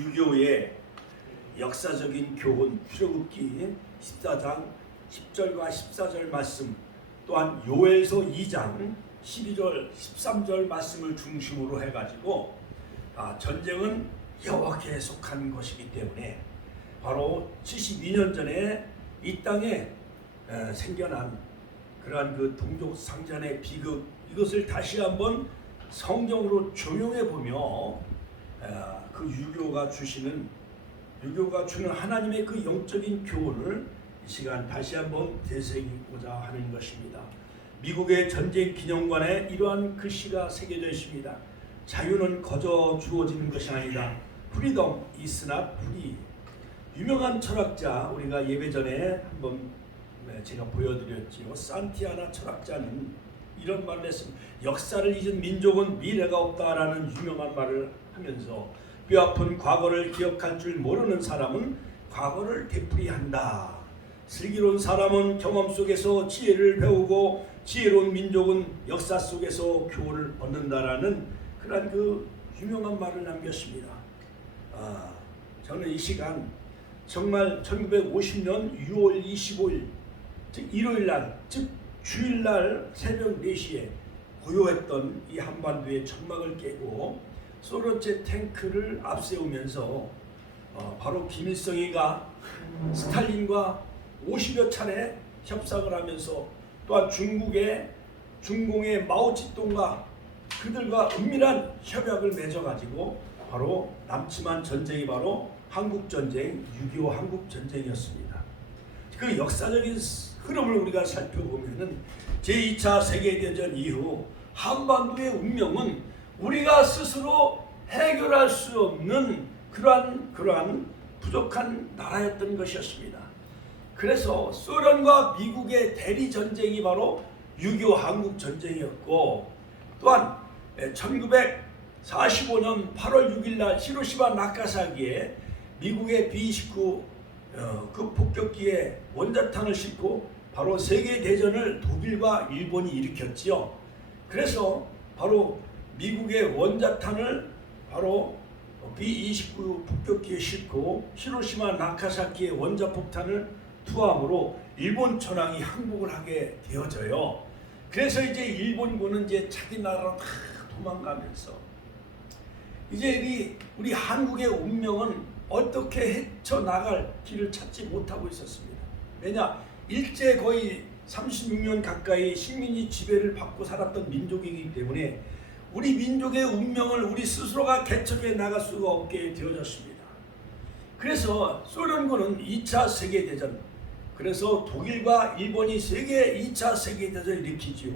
유교의 역사적인 교훈 출애굽기 14장 10절과 14절 말씀, 또한 요엘서 2장 12절 13절 말씀을 중심으로 해가지고 전쟁은 여호와께 속한 것이기 때문에 바로 72년 전에 이 땅에 생겨난 그러한 그 동족 상잔의 비극, 이것을 다시 한번 성경으로 조명해 보며 그 유교가 주는 하나님의 그 영적인 교훈을 이 시간 다시 한번 되새기고자 하는 것입니다. 미국의 전쟁 기념관에 이러한 글씨가 새겨져 있습니다. 자유는 거저 주어지는 것이 아니다. Freedom is not free. 유명한 철학자, 우리가 예배 전에 한번 제가 보여드렸지요. 산티아나 철학자는 이런 말을 했습니다. 역사를 잊은 민족은 미래가 없다라는 유명한 말을 하면서 뼈아픈 과거를 기억할 줄 모르는 사람은 과거를 되풀이한다. 슬기로운 사람은 경험 속에서 지혜를 배우고 지혜로운 민족은 역사 속에서 교훈을 얻는다라는 그런 그 유명한 말을 남겼습니다. 저는 이 시간 정말 1950년 6월 25일 즉 일요일날, 즉 주일날 새벽 4시에 고요했던 이 한반도의 천막을 깨고 소련제 탱크를 앞세우면서 바로 김일성이가 스탈린과 50여 차례 협상을 하면서 또한 중공의 마오찌똥과 그들과 은밀한 협약을 맺어가지고 바로 남침한 전쟁이 바로 한국전쟁, 6.25 한국전쟁이었습니다. 그 역사적인 흐름을 우리가 살펴보면은 제2차 세계대전 이후 한반도의 운명은 우리가 스스로 해결할 수 없는 그러한 부족한 나라였던 것이었습니다. 그래서 소련과 미국의 대리 전쟁이 바로 6.25 한국 전쟁이었고, 또한 1945년 8월 6일 날 히로시마 나가사키에 미국의 B-29 그 폭격기에 원자탄을 싣고 바로 세계대전을 독일과 일본이 일으켰지요. 그래서 바로 미국의 원자탄을 바로 B-29 폭격기에 싣고 히로시마 나가사키의 원자폭탄을 투함으로 일본 천황이 항복을 하게 되어져요. 그래서 이제 일본군은 이제 자기 나라로 다 도망가면서 이제 우리 한국의 운명은 어떻게 헤쳐나갈 길을 찾지 못하고 있었습니다. 왜냐? 일제 거의 36년 가까이 식민지 지배를 받고 살았던 민족이기 때문에 우리 민족의 운명을 우리 스스로가 개척해 나갈 수가 없게 되어졌습니다. 그래서 소련군은 2차 세계대전, 그래서 독일과 일본이 세계 2차 세계대전을 일으키지요.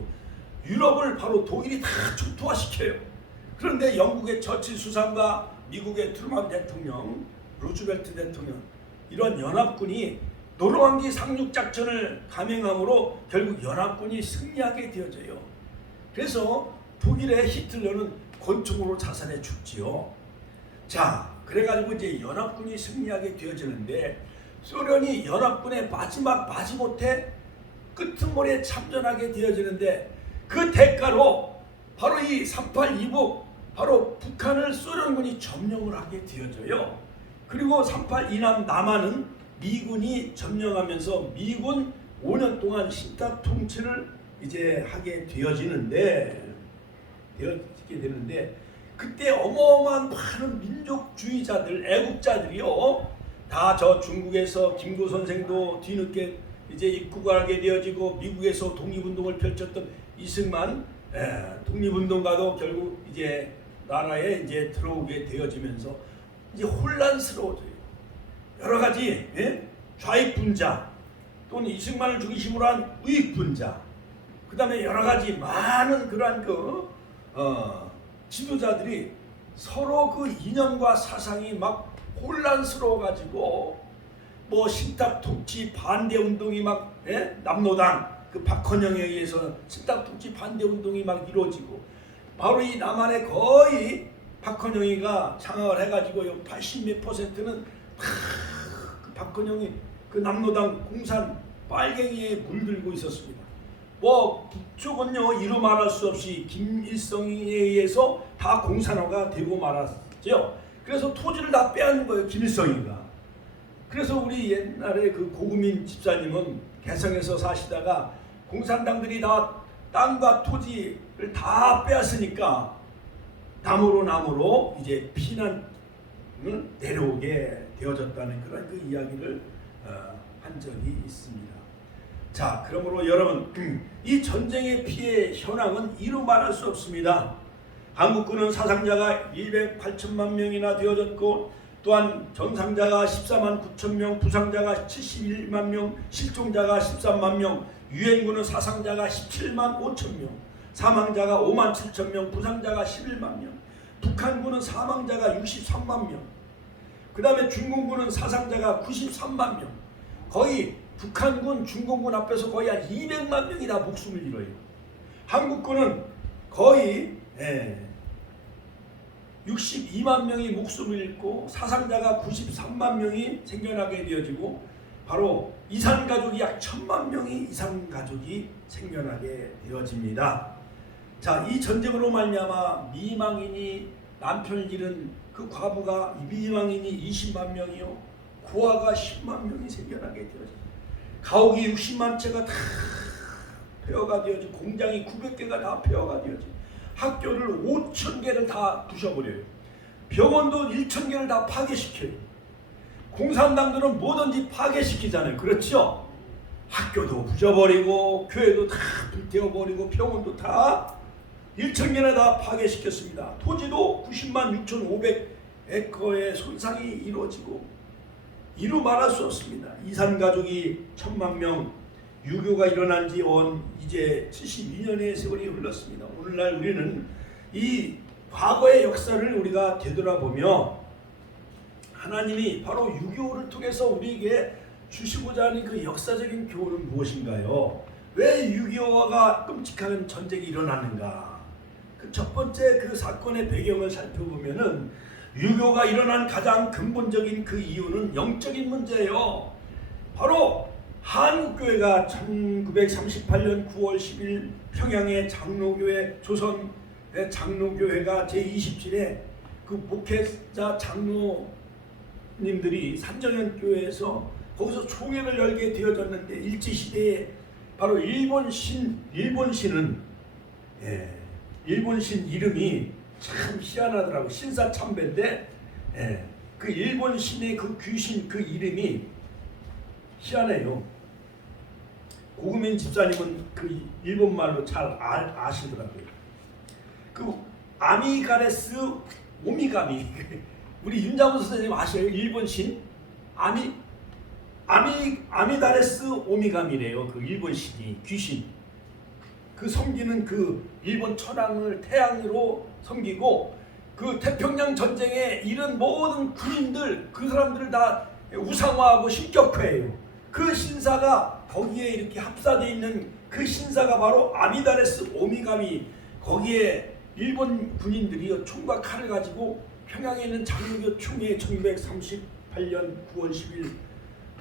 유럽을 바로 독일이 다 초토화시켜요. 그런데 영국의 처칠 수상과 미국의 트루만 대통령, 루즈벨트 대통령, 이런 연합군이 노르망디 상륙작전을 감행함으로 결국 연합군이 승리하게 되어져요. 그래서 독일의 히틀러는 권총으로 자살해 죽지요. 자, 그래가지고 이제 연합군이 승리하게 되어지는데 소련이 연합군의 마지못해 끄트머리에 참전하게 되어지는데 그 대가로 바로 이 3.8 이북, 바로 북한을 소련군이 점령을 하게 되어져요. 그리고 3.8 이남 남한은 미군이 점령하면서 미군 5년 동안 신탁 통치를 이제 하게 되어지게 되는데 그때 어마어마한 많은 민족주의자들, 애국자들이요, 다 저 중국에서 김구 선생도 뒤늦게 이제 입국을 하게 되어지고 미국에서 독립운동을 펼쳤던 이승만 독립운동가도 결국 이제 나라에 이제 들어오게 되어지면서 이제 혼란스러워져요. 여러 가지 좌익분자 또는 이승만을 중심으로 한 우익분자, 그 다음에 여러 가지 많은 그러한 지도자들이 서로 그 이념과 사상이 막 혼란스러워 가지고 뭐 신탁 통치 반대 운동이 막 남로당 그 박헌영에 의해서 신탁 통치 반대 운동이 막 이루어지고 바로 이 남한에 거의 박헌영이가 장악을 해가지고 80몇 %는 그 박헌영이 그 남로당 공산 빨갱이에 물들고 있었습니다. 뭐 북쪽은요 이루 말할 수 없이 김일성에 의해서 다 공산화가 되고 말았죠. 그래서 토지를 다 빼앗는 거예요, 김일성이가. 그래서 우리 옛날에 그 고구민 집사님은 개성에서 사시다가 공산당들이 다 땅과 토지를 다 빼앗으니까 남으로 이제 피난을 내려오게 되어졌다는 그런 그 이야기를 한 적이 있습니다. 자, 그러므로 여러분, 이 전쟁의 피해 현황은 이루 말할 수 없습니다. 한국군은 사상자가 208천만 명이나 되어졌고, 또한 전상자가 14만 9천 명, 부상자가 71만 명, 실종자가 13만 명, 유엔군은 사상자가 17만 5천 명, 사망자가 5만 7천 명, 부상자가 11만 명, 북한군은 사망자가 63만 명, 그 다음에 중공군은 사상자가 93만 명, 거의 북한군, 중공군 앞에서 거의 한 200만 명이 다 목숨을 잃어요. 한국군은 거의 62만 명이 목숨을 잃고 사상자가 93만 명이 생겨나게 되어지고, 바로 이산가족이 약 1000만 명이 이산가족이 생겨나게 되어집니다. 자, 이 전쟁으로 말미암아 미망인이 남편을 잃은 그 과부가 미망인이 20만 명이요, 고아가 10만 명이 생겨나게 되어집니다. 가옥이 60만 채가 다 폐허가 되어지고, 공장이 900개가 다 폐허가 되어지고, 학교를 5,000개를 다 부셔버려요. 병원도 1,000개를 다 파괴시켜요. 공산당들은 뭐든지 파괴시키잖아요. 그렇죠? 학교도 부셔버리고, 교회도 다 불태워버리고, 병원도 다 1,000개나 다 파괴시켰습니다. 토지도 90만 6,500에커의 손상이 이루어지고, 이루 말할 수 없습니다. 이산가족이 1000만 명, 유교가 일어난 지 이제 72년의 세월이 흘렀습니다. 오늘날 우리는 이 과거의 역사를 우리가 되돌아보며 하나님이 바로 유교를 통해서 우리에게 주시고자 하는 그 역사적인 교훈은 무엇인가요? 왜 6.25가 끔찍한 전쟁이 일어나는가? 그 첫 번째 그 사건의 배경을 살펴보면은 6.25가 일어난 가장 근본적인 그 이유는 영적인 문제예요. 바로 한국교회가 1938년 9월 10일 평양의 장로교회, 조선의 장로교회가 제27회 그 목회자 장로님들이 산정현교회에서 거기서 총회를 열게 되어졌는데, 일제시대에 바로 일본신 이름이 참 희한하더라고. 신사참배인데, 그 일본신의 그 귀신 그 이름이 희한해요. 고구민 집사님은 그 일본말로 잘 아시더라고요. 그 아미가레스 오미가미 우리 윤장훈 선생님 아셔요? 일본신 아미다레스 오미가미래요. 그 일본신이 귀신, 그 섬기는 그 일본 천황을 태양으로 섬기고, 그 태평양 전쟁에 이른 모든 군인들, 그 사람들을 다 우상화하고 신격화해요. 그 신사가 거기에 이렇게 합사되어 있는 그 신사가 바로 아미다레스 오미가미, 거기에 일본 군인들이 총과 칼을 가지고 평양에 있는 장로교 총회 1938년 9월 10일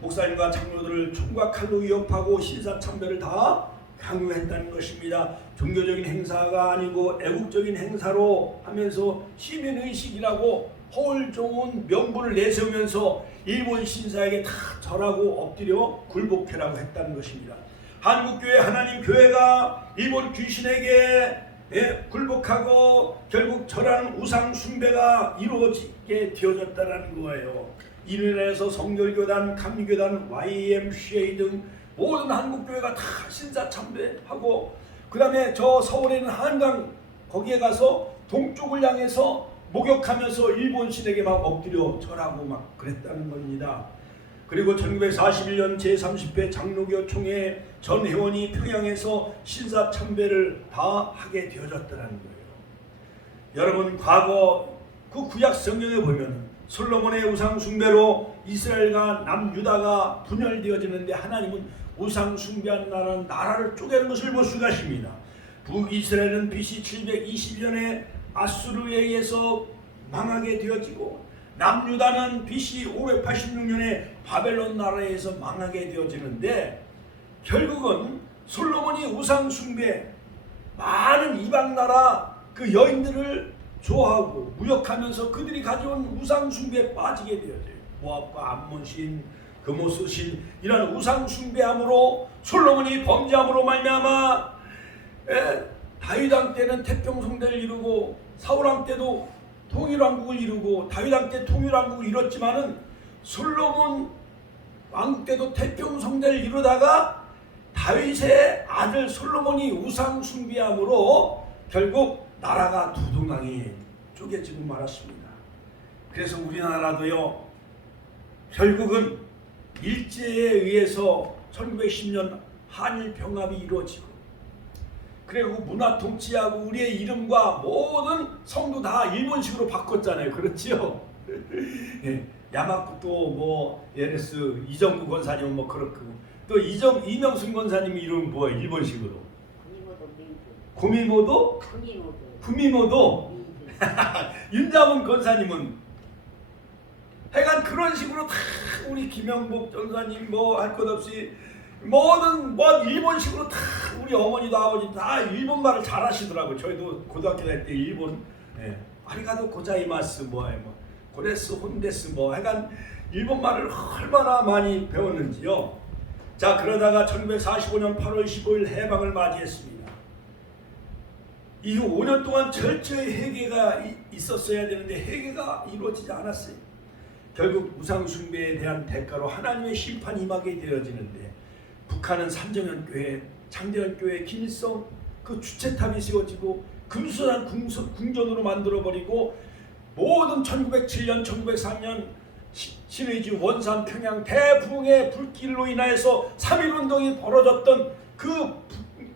목사님과 장로들을 총과 칼로 위협하고 신사참배를 다 강요했다는 것입니다. 종교적인 행사가 아니고 애국적인 행사로 하면서 시민의식이라고 허울 좋은 명분을 내세우면서 일본 신사에게 다 절하고 엎드려 굴복해라고 했다는 것입니다. 한국교회 하나님 교회가 일본 귀신에게 굴복하고 결국 절하는 우상 숭배가 이루어지게 되어졌다는 거예요. 이로 인해서 성결교단, 감리교단, YMCA 등 모든 한국교회가 다 신사참배하고, 그 다음에 저 서울에 있는 한강 거기에 가서 동쪽을 향해서 목욕하면서 일본 신에게 막 엎드려 절하고 막 그랬다는 겁니다. 그리고 1941년 제30회 장로교 총회 전 회원이 평양에서 신사참배를 다 하게 되어졌다는 거예요. 여러분, 과거 그 구약 성경에 보면 솔로몬의 우상 숭배로 이스라엘과 남유다가 분열되어지는데, 하나님은 우상 숭배한 나라를 쪼개는 것을 볼 수가 있습니다. 북이스라엘은 BC 720년에 아수르에 의해서 망하게 되어지고, 남유다는 BC 586년에 바벨론 나라에서 망하게 되어지는데, 결국은 솔로몬이 우상 숭배, 많은 이방 나라 그 여인들을 좋아하고 무역하면서 그들이 가져온 우상 숭배에 빠지게 되어져요. 모압과 암몬신, 금오스신 이런 우상 숭배함으로 솔로몬이 범죄함으로 말미암아 다윗 왕 때는 태평성대를 이루고 사울 왕 때도 통일왕국을 이루고 다윗 왕 때 통일왕국을 이뤘지만은 솔로몬 왕국 때도 태평성대를 이루다가 다윗의 아들 솔로몬이 우상 숭배함으로 결국 나라가 두동강이 쪼개지고 말았습니다. 그래서 우리나라도요 결국은 일제에 의해서 1910년 한일 병합이 이루어지고 그리고 문화 통치하고 우리의 이름과 모든 성도 다 일본식으로 바꿨잖아요. 그렇지요? 예, 야마쿠토 뭐 예레스 이정구 권사님 뭐 그렇고 또 이명순 권사님 이름 뭐예요? 일본식으로 구미모도 구미모도 윤자문 권사님은 하여간 그런 식으로 다 우리 김영복 전사님 뭐 할 것 없이 모든 뭐 일본식으로 다 우리 어머니도 아버지도 다 일본말을 잘 하시더라고요. 저희도 고등학교 다닐 때 일본 아리가도 고자이마스 뭐 고레스 혼데스 뭐 하여간 일본말을 얼마나 많이 배웠는지요. 자 그러다가 1945년 8월 15일 해방을 맞이했습니다. 이후 5년 동안 철저히 회개가 있었어야 되는데 회개가 이루어지지 않았어요. 결국 우상숭배에 대한 대가로 하나님의 심판이 임하게 되어지는데 북한은 삼정연교회, 창대연교회, 김일성 그 주체탑이 세워지고 금수산 궁전으로 만들어버리고 모든 1907년, 1903년 신의주, 원산, 평양 대붕의 불길로 인하여서 3.1운동이 벌어졌던 그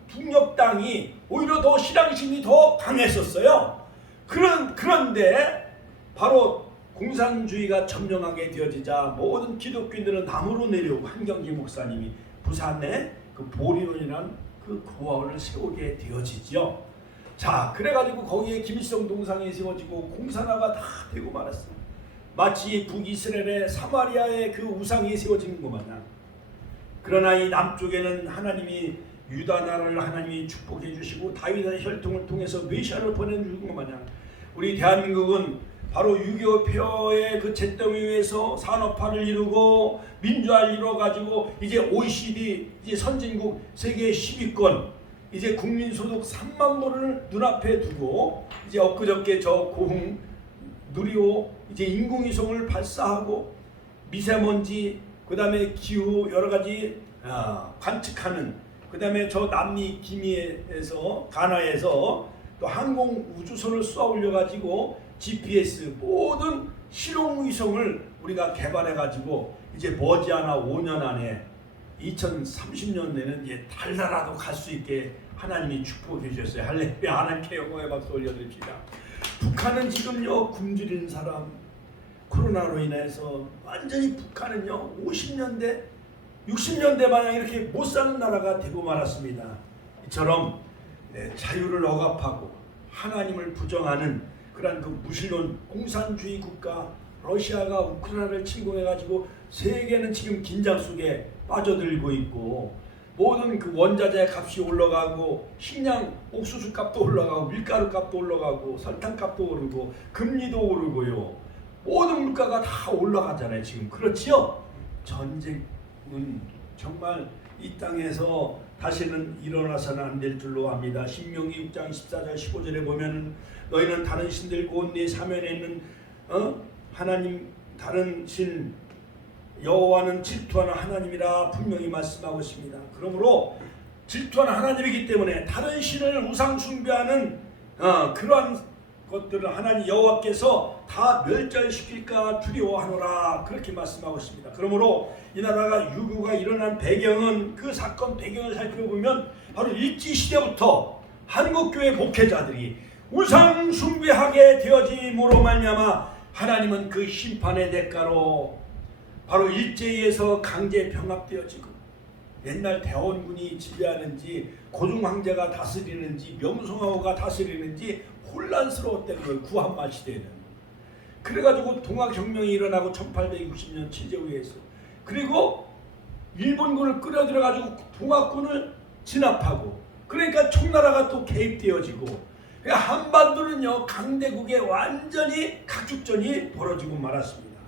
북녘 땅이 오히려 더 신앙심이 더 강했었어요. 그런데 바로 공산주의가 점령하게 되어지자 모든 기독교인들은 남으로 내려오고 한경지 목사님이 부산에 그 보리론이라는 그 고아원을 세우게 되어지죠. 자 그래가지고 거기에 김일성 동상이 세워지고 공산화가 다 되고 말았습니다. 마치 북이스라엘의 사마리아의 그 우상이 세워진 것 마냥. 그러나 이 남쪽에는 하나님이 유다 나라를 하나님이 축복해 주시고 다윗의 혈통을 통해서 메시아를 보내주는 것 마냥 우리 대한민국은 바로 6.25 폐허의 그 잿더미 위에서 산업화를 이루고 민주화를 이루어가지고 이제 OECD 이제 선진국 세계 10위권 이제 국민소득 3만 불을 눈앞에 두고 이제 엊그저께 저 고흥 누리호 이제 인공위성을 발사하고 미세먼지 그 다음에 기후 여러가지 관측하는 그 다음에 저 남미 기미에서 가나에서 또 항공 우주선을 쏘아 올려가지고 GPS 모든 실용위성을 우리가 개발해가지고 이제 머지않아 5년 안에 2030년에는 이제 달나라도 갈 수 있게 하나님이 축복해 주셨어요. 할렐루야. 하나님께 영광의 박수 올려드립시다. 북한은 지금요 굶주린 사람 코로나로 인해서 완전히 북한은요 50년대 60년대 마냥 이렇게 못 사는 나라가 되고 말았습니다. 이처럼 자유를 억압하고 하나님을 부정하는 그런 그 무신론 공산주의 국가 러시아가 우크라이나를 침공해가지고 세계는 지금 긴장 속에 빠져들고 있고 모든 그 원자재 값이 올라가고 식량 옥수수 값도 올라가고 밀가루 값도 올라가고 설탕 값도 오르고 금리도 오르고요. 모든 물가가 다 올라가잖아요 지금. 그렇지요? 전쟁은 정말 이 땅에서 다시는 일어나서는 안 될 줄로 압니다. 신명기 6장 14절 15절에 보면 너희는 다른 신들과 온 네 사면에 있는 하나님 다른 신 여호와는 질투하는 하나님이라 분명히 말씀하고 있습니다. 그러므로 질투하는 하나님이기 때문에 다른 신을 우상 숭배하는 그러한 것들을 하나님 여호와께서 다 멸절시킬까 두려워하노라 그렇게 말씀하고 있습니다. 그러므로 이 나라가 유교가 일어난 배경은 그 사건 배경을 살펴보면 바로 일제시대부터 한국교회 목회자들이 우상 숭배하게 되어짐으로 말미암아 하나님은 그 심판의 대가로 바로 일제에서 강제 병합되어지고 옛날 대원군이 지배하는지 고종황제가 다스리는지 명성황후가 다스리는지 혼란스러웠다는 걸 구한말 시대에는. 그래가지고 동학혁명이 일어나고 1860년 치제후에서 그리고 일본군을 끌어들여가지고 동학군을 진압하고 그러니까 청나라가 또 개입되어지고 그러니까 한반도는요 강대국의 완전히 각축전이 벌어지고 말았습니다.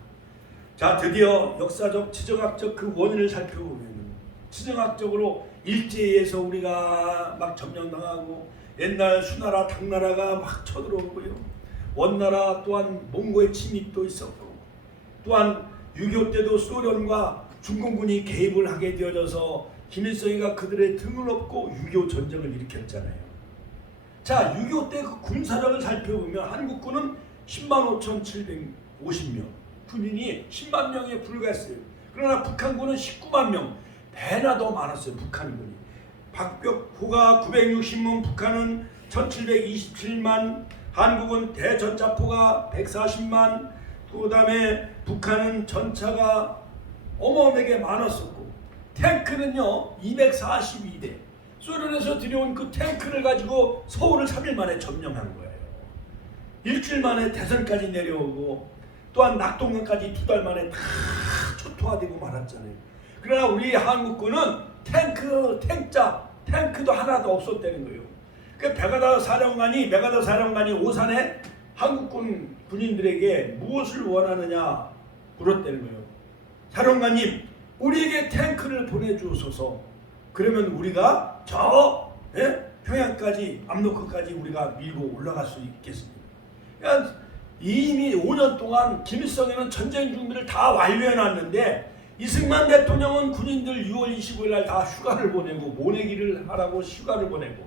자, 드디어 역사적 지정학적 그 원인을 살펴보면 지정학적으로 일제에서 우리가 막 점령당하고 옛날 수나라 당나라가 막 쳐들어오고요. 원나라 또한 몽고의 침입도 있었고 또한 6.25 때도 소련과 중공군이 개입을 하게 되어져서 김일성이가 그들의 등을 업고 6.25 전쟁을 일으켰잖아요. 자, 6.25 때 그 군사력을 살펴보면 한국군은 10만 5,750명, 군인이 10만 명에 불과했어요. 그러나 북한군은 19만 명, 배나 더 많았어요. 북한군이. 박격포가 960명, 북한은 1727만, 한국은 대전차포가 140만, 그 다음에 북한은 전차가 어마어마하게 많았었고 탱크는요 242대, 소련에서 들여온 그 탱크를 가지고 서울을 3일 만에 점령한 거예요. 일주일 만에 대선까지 내려오고 또한 낙동강까지 2달 만에 다 초토화되고 말았잖아요. 그러나 우리 한국군은 탱크도 하나도 없었다는 거예요. 그 메가더 사령관이 오산에 한국군 군인들에게 무엇을 원하느냐 물었다는 거예요. 사령관님, 우리에게 탱크를 보내주소서. 그러면 우리가 저 평양까지 압록강까지 우리가 밀고 올라갈 수 있겠습니다. 그러니까 이미 5년 동안 김일성에는 전쟁 준비를 다 완료해놨는데 이승만 대통령은 군인들 6월 25일 날 다 휴가를 보내고 모내기를 하라고 휴가를 보내고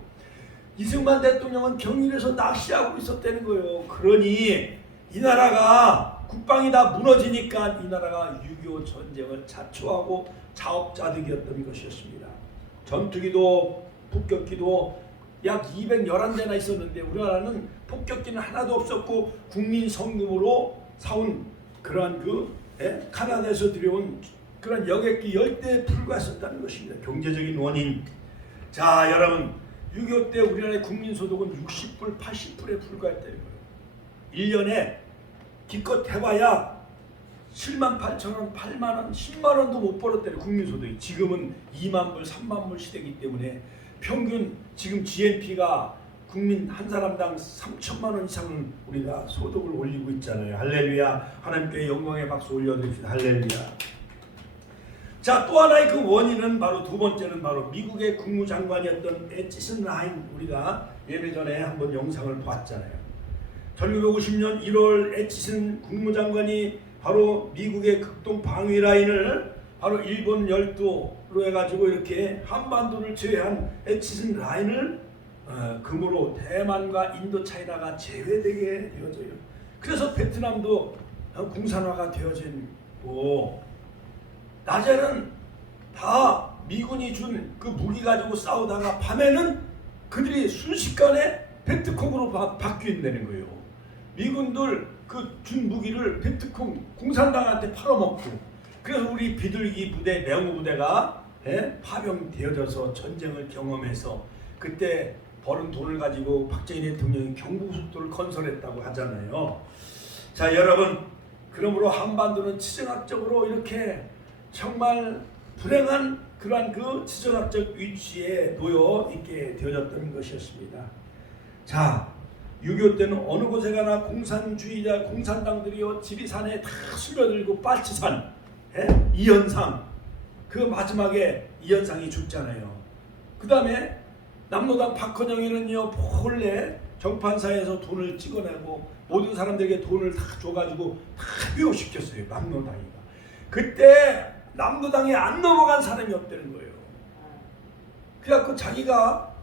이승만 대통령은 경일에서 낚시하고 있었다는 거예요. 그러니 이 나라가 국방이 다 무너지니까 이 나라가 6.25 전쟁을 자초하고 자업자득이었던 것이었습니다. 전투기도 폭격기도 약 211대나 있었는데 우리나라는 폭격기는 하나도 없었고 국민 성금으로 사온 그러한 카나다에서 들여온 그런 여객기 10대에 불과했었다는 것입니다. 경제적인 원인. 자, 여러분 6.25 때 우리나라의 국민소득은 60불, 80불에 불과했다는 거예요. 1년에 기껏 해봐야 7만 8천 원, 8만 원, 10만 원도 못 벌었대요. 국민소득이. 지금은 2만 불, 3만 불 시대이기 때문에 평균 지금 GNP가 국민 한 사람당 3천만 원 이상은 우리가 소득을 올리고 있잖아요. 할렐루야. 하나님께 영광의 박수 올려드립시다. 할렐루야. 자, 또 하나의 그 원인은 바로 두 번째는 바로 미국의 국무장관이었던 에치슨 라인, 우리가 예배 전에 한번 영상을 봤잖아요. 1950년 1월 에치슨 국무장관이 바로 미국의 극동 방위 라인을 바로 일본 열도로 해가지고 이렇게 한반도를 제외한 에치슨 라인을 금으로 대만과 인도 차이나가 제외되게 되어져요. 그래서 베트남도 공산화가 되어지고 낮에는 다 미군이 준 그 무기 가지고 싸우다가 밤에는 그들이 순식간에 베트콩으로 바뀐다는 거예요. 미군들 그 준 무기를 베트콩 공산당한테 팔아먹고 그래서 우리 비둘기 부대, 명호 부대가 파병되어져서 전쟁을 경험해서 그때 버는 돈을 가지고 박정희 대통령이 경부고속도로를 건설했다고 하잖아요. 자, 여러분, 그러므로 한반도는 지정학적으로 이렇게 정말 불행한 그러한 그 지정학적 위치에 놓여 있게 되어졌던 것이었습니다. 자, 6.25 때는 어느 곳에 가나 공산주의자, 공산당들이요 지리산에 다 스며들고 빨치산, 이현상, 그 마지막에 이현상이 죽잖아요. 그 다음에 남로당 박헌영이는요 본래 정판사에서 돈을 찍어내고 모든 사람들에게 돈을 다 줘가지고 다 회유시켰어요. 남로당이가. 그때 남로당에 안 넘어간 사람이 없다는 거예요. 그래갖고 자기가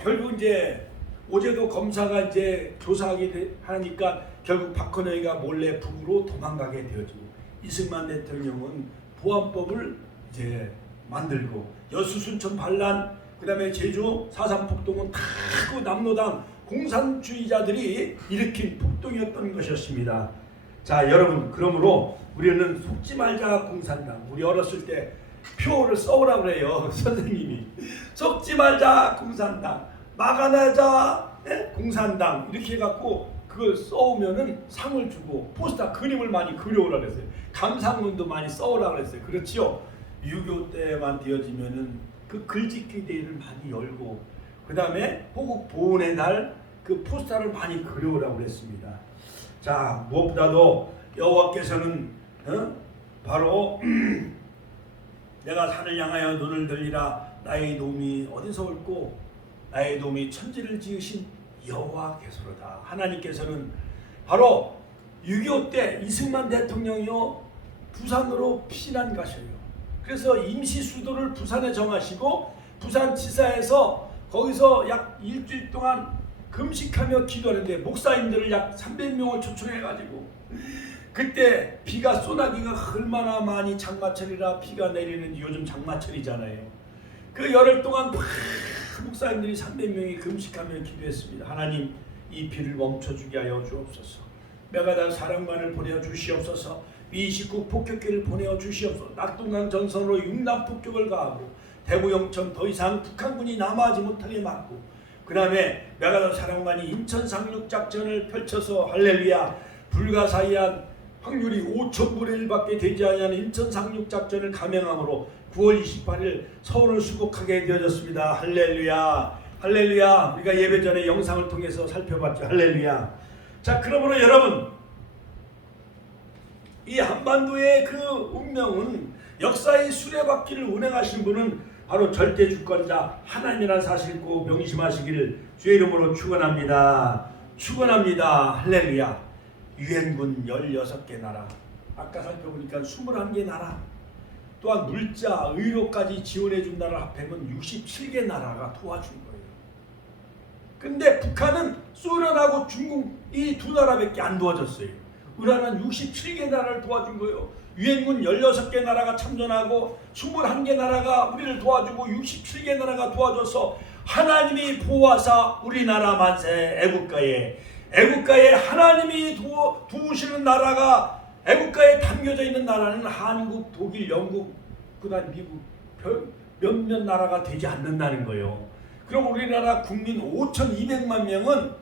결국 이제 어제도 검사가 이제 조사하게 하니까 결국 박헌영이가 몰래 북으로 도망가게 되어지고 이승만 대통령은 보안법을 이제 만들고 여수 순천 반란 그 다음에 제주 4.3 폭동은 다 그 남로당 공산주의자들이 일으킨 폭동이었던 것이었습니다. 자, 여러분, 그러므로 우리는 속지 말자 공산당. 우리 어렸을 때 표를 써오라 그래요. 선생님이 속지 말자 공산당, 막아내자 공산당 이렇게 해갖고 그걸 써오면은 상을 주고 포스터 그림을 많이 그려오라 그랬어요. 감상문도 많이 써오라 그랬어요. 그렇지요? 6.25 때만 되어지면은 그 글짓기 대회를 많이 열고 그 다음에 호국 보훈의 날 그 포스터를 많이 그려오라고 그랬습니다. 자, 무엇보다도 여호와께서는 바로 내가 산을 향하여 눈을 들리라 나의 도움이 어디서 올고 나의 도움이 천지를 지으신 여호와께서로다. 하나님께서는 바로 6.25 때 이승만 대통령이요 부산으로 피신한 것이에요. 그래서 임시 수도를 부산에 정하시고 부산지사에서 거기서 약 일주일 동안 금식하며 기도하는데 목사님들을 약 300명을 초청해가지고 그때 비가 쏘나기가 얼마나 많이 장마철이라 비가 내리는 요즘 장마철이잖아요. 그 열흘 동안 목사님들이 300명이 금식하며 기도했습니다. 하나님 이 비를 멈춰주게 하여 주옵소서. 메가단 사령관을 보내어 주시옵소서. 미29 폭격기를 보내어 주시옵소서. 낙동강 전선으로 융남 폭격을 가하고 대구 영천 더 이상 북한군이 남하하지 못하게 막고 그 다음에 메가단 사령관이 인천 상륙 작전을 펼쳐서 할렐루야 불가사의한 확률이 5,000분의 1밖에 되지 않는 인천 상륙 작전을 감행함으로 9월 28일 서울을 수복하게 되어졌습니다. 할렐루야 할렐루야. 우리가 예배 전에 영상을 통해서 살펴봤죠. 할렐루야. 자, 그러므로 여러분 이 한반도의 그 운명은 역사의 수레바퀴를 운행하신 분은 바로 절대주권자 하나님이라는 사실 꼭 명심하시기를 주의 이름으로 축원합니다. 축원합니다. 할렐루야. 유엔군 16개 나라, 아까 살펴보니까 21개 나라, 또한 물자, 의료까지 지원해준 나라 합하면 67개 나라가 도와준 거예요. 근데 북한은 소련하고 중국 이 두 나라밖에 안 도와줬어요. 우리나라는 67개 나라를 도와준 거예요. 유엔군 16개 나라가 참전하고 21개 나라가 우리를 도와주고 67개 나라가 도와줘서 하나님이 보호하사 우리나라 만세 애국가에 하나님이 도우시는 나라가 애국가에 담겨져 있는 나라는 한국, 독일, 영국, 그다음 미국 몇몇 나라가 되지 않는다는 거예요. 그럼 우리나라 국민 5,200만 명은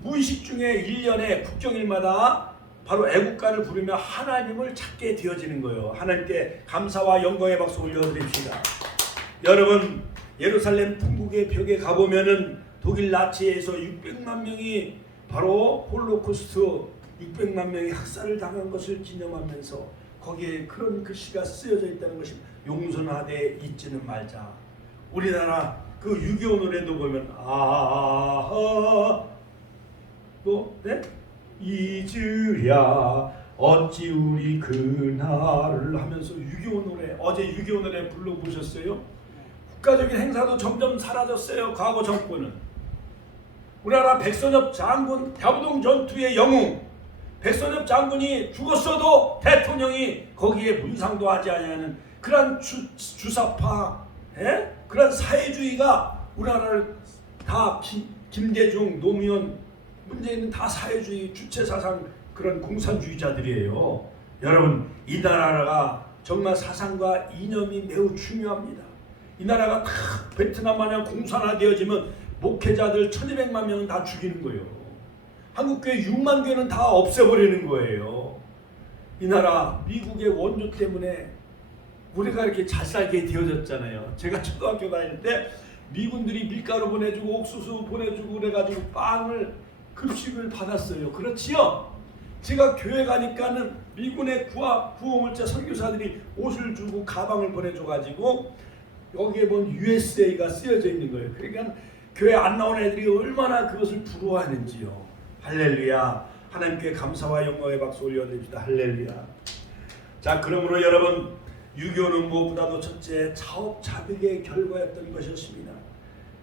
무의식 중에 1년에 국정일마다 바로 애국가를 부르며 하나님을 찾게 되어지는 거예요. 하나님께 감사와 영광의 박수 올려드립시다. 여러분 예루살렘 풍국의 벽에 가보면은 독일 나치에서 600만 명이 바로 홀로코스트 600만 명이 학살을 당한 것을 기념하면서 거기에 그런 글씨가 쓰여져 있다는 것이 용서하되 잊지는 말자. 우리나라 그 6.25 노래도 보면 네? 잊으랴 어찌 우리 그날을 하면서 6.25 노래, 어제 6.25 노래 불러보셨어요? 국가적인 행사도 점점 사라졌어요. 과거 정권은. 우리나라 백선엽 장군 대부동 전투의 영웅, 백선엽 장군이 죽었어도 대통령이 거기에 문상도 하지 않는 그런 주사파, 그런 사회주의가 우리나라를 다 김대중, 노무현, 문재인은 다 사회주의 주체사상 그런 공산주의자들이에요. 여러분 이 나라가 정말 사상과 이념이 매우 중요합니다. 이 나라가 다 베트남 마냥 공산화되어지면 목회자들 1,200만 명은 다 죽이는 거예요. 한국교회 6만 교회는 다 없애버리는 거예요. 이 나라 미국의 원조 때문에 우리가 이렇게 잘 살게 되어졌잖아요. 제가 초등학교 다닐 때 미군들이 밀가루 보내주고 옥수수 보내주고 그래가지고 빵을 급식을 받았어요. 그렇지요? 제가 교회 가니까는 미군의 구호물자 선교사들이 옷을 주고 가방을 보내줘가지고 여기에 본 USA가 쓰여져 있는 거예요. 그러니까 교회 안 나온 애들이 얼마나 그것을 부러워하는지요. 할렐루야. 하나님께 감사와 영광의 박수 올려드립시다. 할렐루야. 자, 그러므로 여러분 6.25는 무엇보다도 첫째 자업자득의 결과였던 것이었습니다.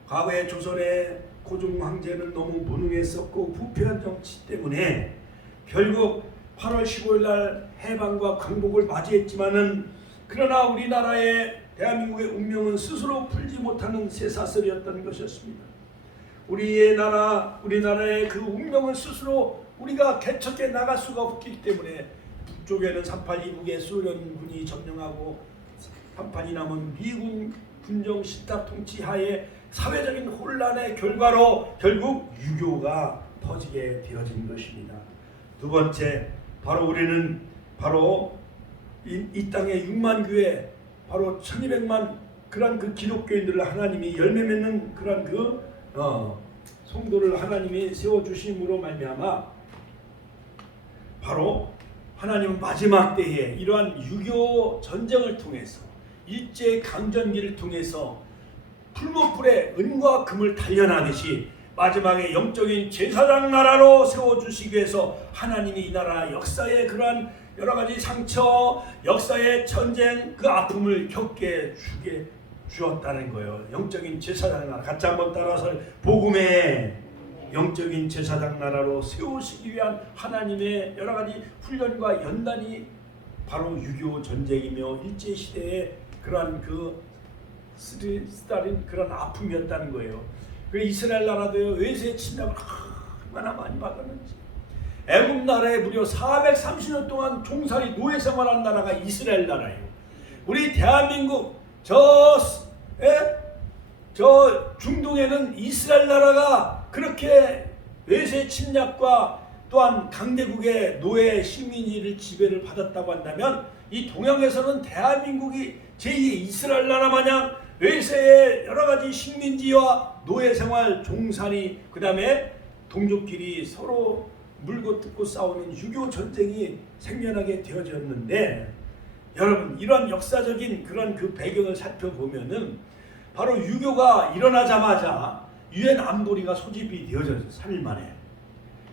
과거의 조선의 고종 황제는 너무 무능했었고 부패한 정치 때문에 결국 8월 15일 날 해방과 광복을 맞이했지만은 그러나 우리나라의 대한민국의 운명은 스스로 풀지 못하는 쇠사슬이었던 것이었습니다. 우리나라의 그 운명을 스스로 우리가 개척해 나갈 수가 없기 때문에 북쪽에는 3.8 이북에 소련군이 점령하고 3.8이 남은 미군 군정 신탁 통치 하에 사회적인 혼란의 결과로 결국 유교가 퍼지게 되어진 것입니다. 두 번째, 바로 우리는 바로 이 땅의 6만 교회, 바로 1200만 그런 그 기독교인들을 하나님이 열매 맺는 그런 성도를 하나님이 세워주심으로 말미암아 바로 하나님은 마지막 때에 이러한 6.25 전쟁을 통해서 일제강점기를 통해서 풀무불에 은과 금을 단련하듯이 마지막에 영적인 제사장 나라로 세워주시기 위해서 하나님이 이 나라 역사의 그러한 여러가지 상처, 역사의 전쟁, 그 아픔을 겪게 주었다는 거예요. 영적인 제사장 나라, 같이 한번 따라서 복음의 영적인 제사장 나라로 세우시기 위한 하나님의 여러가지 훈련과 연단이 바로 6.25 전쟁이며 일제시대의 그러한 그 스타린 그런 아픔이었다는 거예요. 그 이스라엘 나라도 외세 침략을 얼마나 많이 받았는지. 애굽 나라에 무려 430년 동안 종살이 노예 생활한 나라가 이스라엘 나라예요. 우리 대한민국 저 중동에는 이스라엘 나라가 그렇게 외세 침략과 또한 강대국의 노예 식민지를 지배를 받았다고 한다면 이 동양에서는 대한민국이 제2의 이스라엘 나라 마냥 외세의 여러가지 식민지와 노예 생활 종살이 그 다음에 동족끼리 서로 물고 뜯고 싸우는 6.25 전쟁이 생겨나게 되어졌는데, 여러분 이러한 역사적인 그런 그 배경을 살펴보면은 바로 6.25가 일어나자마자 유엔 안보리가 소집이 되어졌어요. 3일 만에.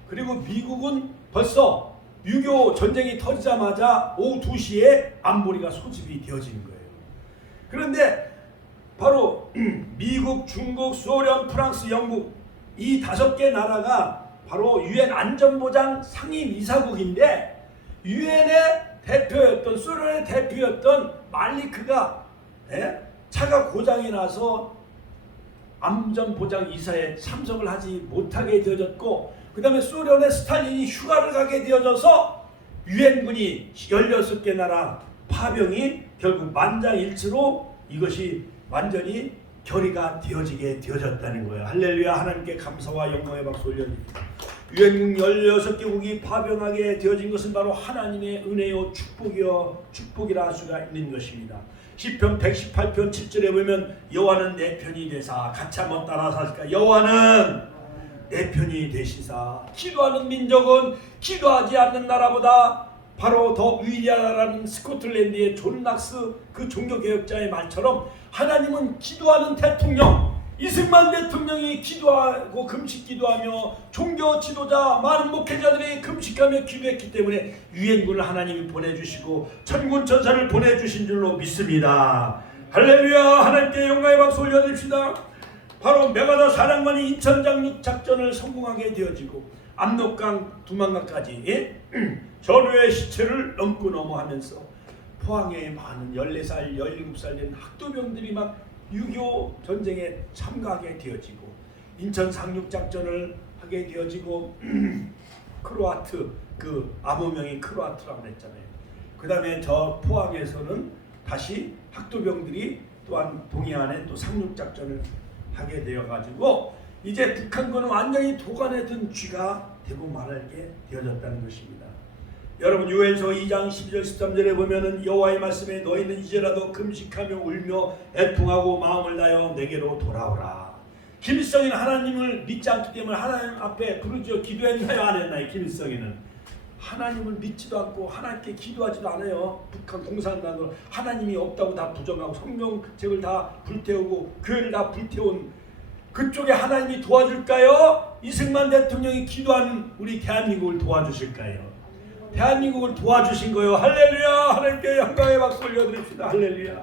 그리고 미국은 벌써 6.25 전쟁이 터지자마자 오후 2시에 안보리가 소집이 되어진 거예요. 그런데 바로 미국, 중국, 소련, 프랑스, 영국 이 5개 나라가 바로 유엔 안전보장 상임 이사국인데, 유엔의 대표였던 소련의 대표였던 말리크가 차가 고장이 나서 안전보장 이사에 참석을 하지 못하게 되어졌고, 그 다음에 소련의 스탈린이 휴가를 가게 되어져서 유엔군이 16개 나라 파병이 결국 만장일치로 이것이 완전히 결의가 되어지게 되어졌다는 거예요. 할렐루야. 하나님께 감사와 영광의 박수 올려드립니다. 유엔국 16개국이 파병하게 되어진 것은 바로 하나님의 은혜요 축복이라 할 수가 있는 것입니다. 시편 118편 7절에 보면 여호와는 내 편이 되사, 같이 한번 따라서 하실까요? 여호와는 내 편이 되시사. 기도하는 민족은 기도하지 않는 나라보다 바로 더 위대하다라는 스코틀랜드의 존 락스 그 종교개혁자의 말처럼 하나님은 기도하는 대통령, 이승만 대통령이 기도하고 금식 기도하며 종교 지도자 많은 목회자들이 금식하며 기도했기 때문에 유엔군을 하나님이 보내주시고 천군 천사를 보내주신 줄로 믿습니다. 할렐루야. 하나님께 영광의 박수 올려드립시다. 바로 메가다 사령관이 인천 장육 작전을 성공하게 되어지고 압록강 두만강까지 전우의 시체를 넘하면서 포항에 많은 14살, 17살 된 학도병들이 막 6.25 전쟁에 참가하게 되어지고 인천 상륙작전을 하게 되어지고 크로아트, 그 암호명이 크로아트라고 했잖아요. 그 다음에 저 포항에서는 다시 학도병들이 또한 동해안에 또 상륙작전을 하게 되어가지고 이제 북한군은 완전히 도간에 든 쥐가 되고 말하게 되어졌다는 것입니다. 여러분 요엘서 2장 12절 13절에 보면은 여호와의 말씀에 너희는 이제라도 금식하며 울며 애통하고 마음을 다하여 내게로 돌아오라. 김일성이는 하나님을 믿지 않기 때문에 하나님 앞에 부르짖어 기도했나요? 안 했나요? 김일성이는 하나님을 믿지도 않고 하나님께 기도하지도 않아요. 북한 공산당으로 하나님이 없다고 다 부정하고 성경책을 다 불태우고 교회를 다 불태운 그쪽에 하나님이 도와줄까요? 이승만 대통령이 기도하는 우리 대한민국을 도와주실까요? 대한민국을 도와주신 거예요. 할렐루야. 하나님께 영광의 박수 올려드립시다. 할렐루야.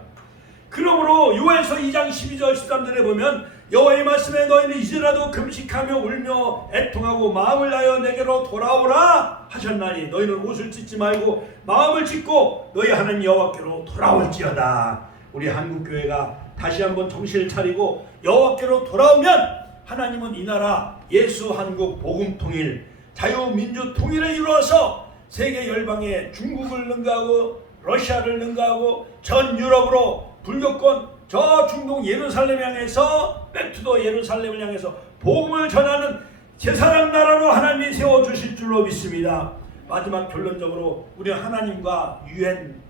그러므로 요엘서 2장 12절 13절에 보면 여호와의 말씀에 너희는 이제라도 금식하며 울며 애통하고 마음을 다하여 내게로 돌아오라 하셨나니 너희는 옷을 찢지 말고 마음을 찢고 너희 하나님 여호와께로 돌아올지어다. 우리 한국교회가 다시 한번 정신을 차리고 여호와께로 돌아오면 하나님은 이 나라 예수 한국 복음 통일 자유민주 통일을 이루어서 세계 열방에 중국을 능가하고 러시아를 능가하고 전 유럽으로 불교권 저 중동 예루살렘 향해서 백투더 예루살렘을 향해서 복음을 전하는 제사장 나라로 하나님이 세워주실 줄로 믿습니다. 마지막 결론적으로 우리 하나님과 유엔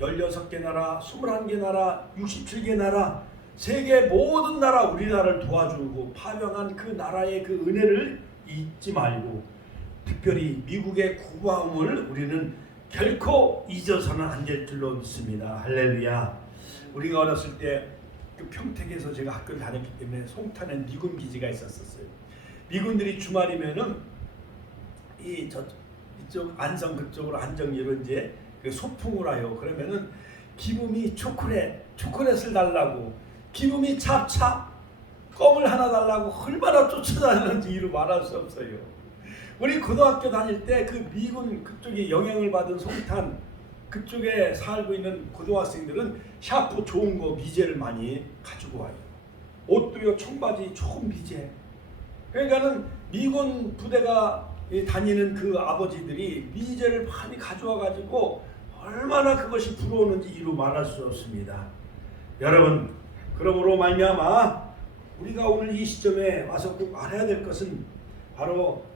16개 나라, 21개 나라, 67개 나라 세계 모든 나라 우리나라를 도와주고 파병한 그 나라의 그 은혜를 잊지 말고 특별히 미국의 고마움을 우리는 결코 잊어서는 안 될 줄로 믿습니다. 할렐루야. 우리가 어렸을 때 그 평택에서 제가 학교를 다녔기 때문에 송탄에 미군 기지가 있었어요. 미군들이 주말이면은 이쪽 안성 그쪽으로 안정리로 이제 그 소풍을 와요. 그러면은 기범이 초콜릿을 달라고, 기범이 찹찹 껌을 하나 달라고 얼마나 쫓아다니는지 이루 말할 수 없어요. 우리 고등학교 다닐 때 그 미군 그쪽에 영향을 받은 송탄 그쪽에 살고 있는 고등학생들은 샤프 좋은 거 미제를 많이 가지고 와요. 옷도요 청바지 좋은 미제. 그러니까는 미군 부대가 다니는 그 아버지들이 미제를 많이 가져와 가지고 얼마나 그것이 부러웠는지 이루 말할 수 없습니다. 여러분, 그러므로 말미암아 우리가 오늘 이 시점에 와서 꼭 알아야 될 것은 바로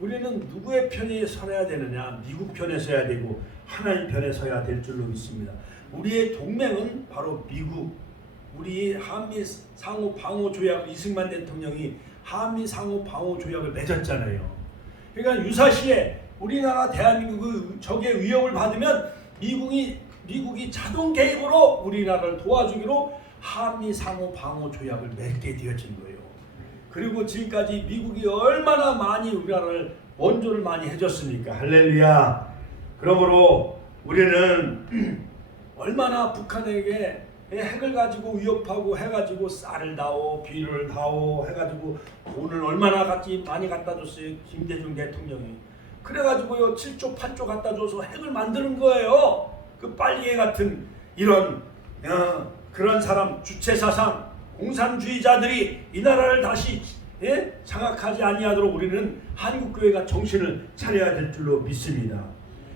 우리는 누구의 편에 서야 되느냐? 미국 편에 서야 되고 하나님 편에 서야 될 줄로 믿습니다. 우리의 동맹은 바로 미국. 우리 한미 상호 방호 조약, 이승만 대통령이 한미 상호 방호 조약을 맺었잖아요. 그러니까 유사시에 우리나라 대한민국의 적의 위협을 받으면 미국이 자동 개입으로 우리나라를 도와주기로 한미 상호 방호 조약을 맺게 되어진 거예요. 그리고 지금까지 미국이 얼마나 많이 우리나라를 원조를 많이 해줬습니까? 할렐루야. 그러므로 우리는 얼마나 북한에게 핵을 가지고 위협하고 해가지고 쌀을 다오 비료를 다오 해가지고 돈을 얼마나 많이 갖다 줬어요. 김대중 대통령이. 그래가지고요 7조 8조 갖다 줘서 핵을 만드는 거예요. 그 빨갱이 같은 이런 그런 사람, 주체사상 공산주의자들이 이 나라를 다시 장악하지 아니하도록 우리는 한국교회가 정신을 차려야 될 줄로 믿습니다.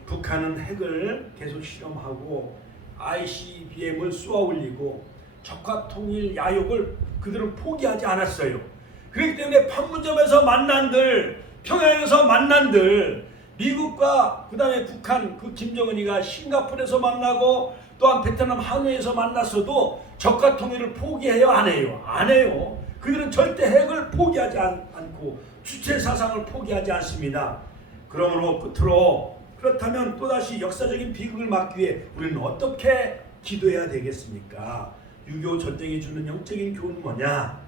북한은 핵을 계속 실험하고 ICBM을 쏘아 올리고 적화통일 야욕을 그들은 포기하지 않았어요. 그렇기 때문에 판문점에서 만난들, 평양에서 만난들, 미국과 그 다음에 북한 그 김정은이가 싱가포르에서 만나고 또한 베트남 하노이에서 만났어도 적화통일을 포기해요? 안 해요? 안 해요. 그들은 절대 핵을 포기하지 않고 주체사상을 포기하지 않습니다. 그러므로 끝으로 그렇다면 또다시 역사적인 비극을 막기 위해 우리는 어떻게 기도해야 되겠습니까? 6.25 전쟁이 주는 영적인 교훈은 뭐냐?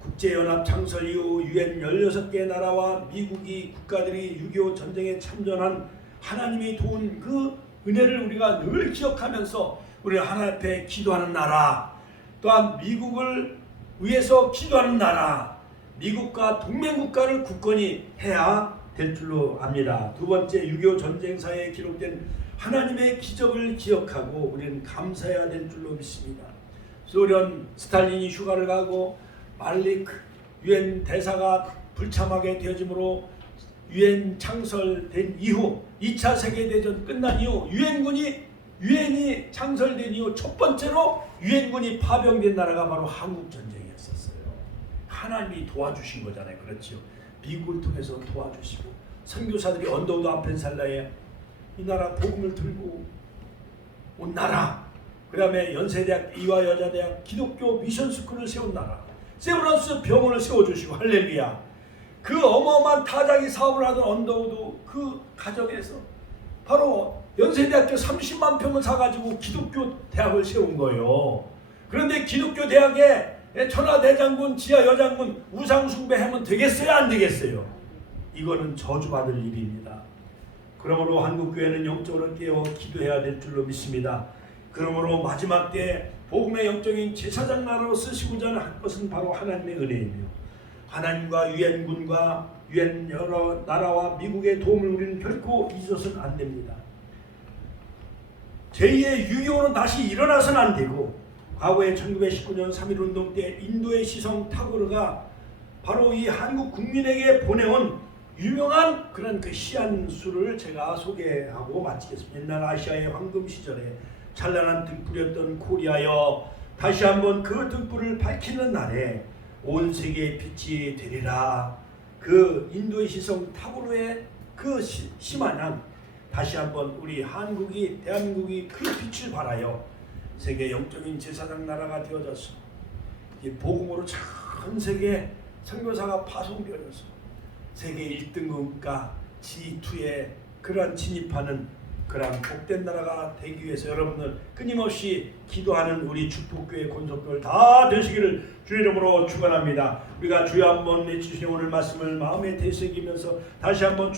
국제연합 창설 이후 UN 16개 나라와 미국이 국가들이 6.25 전쟁에 참전한 하나님이 도운 그 은혜를 우리가 늘 기억하면서 우리 하나님 앞에 기도하는 나라, 또한 미국을 위해서 기도하는 나라, 미국과 동맹국가를 굳건히 해야 될 줄로 압니다. 두 번째, 6.25 전쟁사에 기록된 하나님의 기적을 기억하고 우리는 감사해야 될 줄로 믿습니다. 소련 스탈린이 휴가를 가고 말릭 UN 대사가 불참하게 되어지므로 UN 창설된 이후 2차 세계대전 끝난 이후 유엔이 창설된 이후 첫 번째로 유엔군이 파병된 나라가 바로 한국전쟁이었었어요. 하나님이 도와주신 거잖아요. 그렇죠. 미국을 통해서 도와주시고 선교사들이 언더우드 아펜살라에 이 나라 복음을 들고 온 나라, 그 다음에 연세대학 이화여자대학 기독교 미션스쿨을 세운 나라, 세브란스 병원을 세워주시고 할렐루야. 그 어마어마한 타작이 사업을 하던 언더우드 그 가정에서 바로 연세대학교 30만 평을 사가지고 기독교 대학을 세운 거예요. 그런데 기독교 대학에 천하대장군, 지하여장군 우상숭배하면 되겠어요? 안 되겠어요? 이거는 저주받을 일입니다. 그러므로 한국교회는 영적으로 깨어 기도해야 될 줄로 믿습니다. 그러므로 마지막 때 복음의 영적인 제사장 나라로 쓰시고자 하는 것은 바로 하나님의 은혜이며 하나님과 유엔군과 유엔 여러 나라와 미국의 도움을 우리는 결코 잊어서는 안 됩니다. 제2의 6.25는 다시 일어나서는 안 되고 과거에 1919년 3.1운동 때 인도의 시성 타고르가 바로 이 한국 국민에게 보내온 유명한 그런 그 시안수를 제가 소개하고 마치겠습니다. 옛날 아시아의 황금 시절에 찬란한 등불이었던 코리아여, 다시 한번 그 등불을 밝히는 날에 온 세계의 빛이 되리라. 그 인도의 시성 타고르의 그 시마냥 다시 한번 우리 한국이, 대한민국이 그 빛을 발하여 세계 영적인 제사장 나라가 되어져서 이 복음으로 전 세계 선교사가 파송되어져서 세계 1등급과 G2에 그러한 진입하는 그러한 복된 나라가 되기 위해서 여러분들 끊임없이 기도하는 우리 축복교회 권속들 다 되시기를 주의 이름으로 축원합니다. 우리가 주여 한번 외치시는 오늘 말씀을 마음에 되새기면서 다시 한번 주여